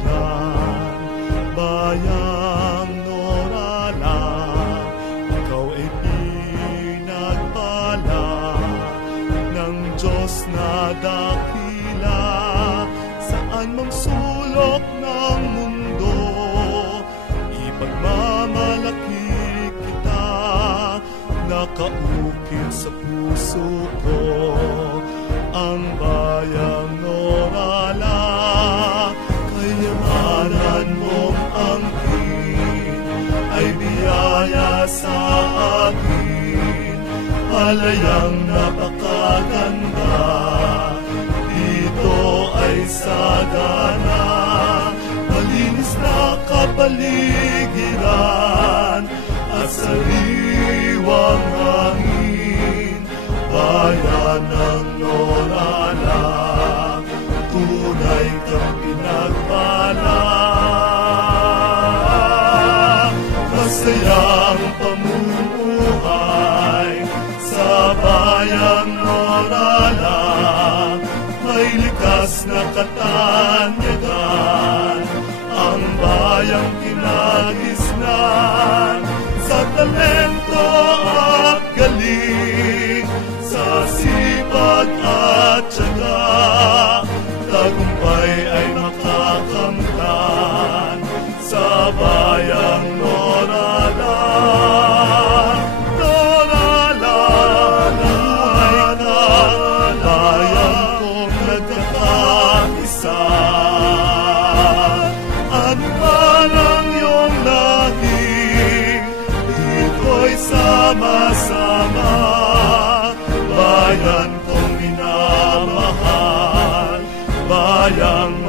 bayan, bayang Norala, ikaw ay pinagpala ng Diyos na dakila. Saan mang sulok ng mundo, ipagmamalaki kita, nakaukit sa puso ko ang bayang Norala. Kayamanan mong angkin ay biyaya sa akin, palayang napakaganda, dito ay sagana, malinis na kapaligiran at sariwang hangin, bayan ng Norala, tunay kang pinagpala. Masayang pamumuhay sa bayang Norala, may likas na katanyagan, ang bayang kinagisnan sa talento at galing, sa sipag at tiyaga, tagumpay ay makakamtan sa bayang Norala. Norala, buhay ka, bayan kong nagkakaisa. Ano man ang iyong laging, dito'y sama-sama, bayan kong minamahal, bayang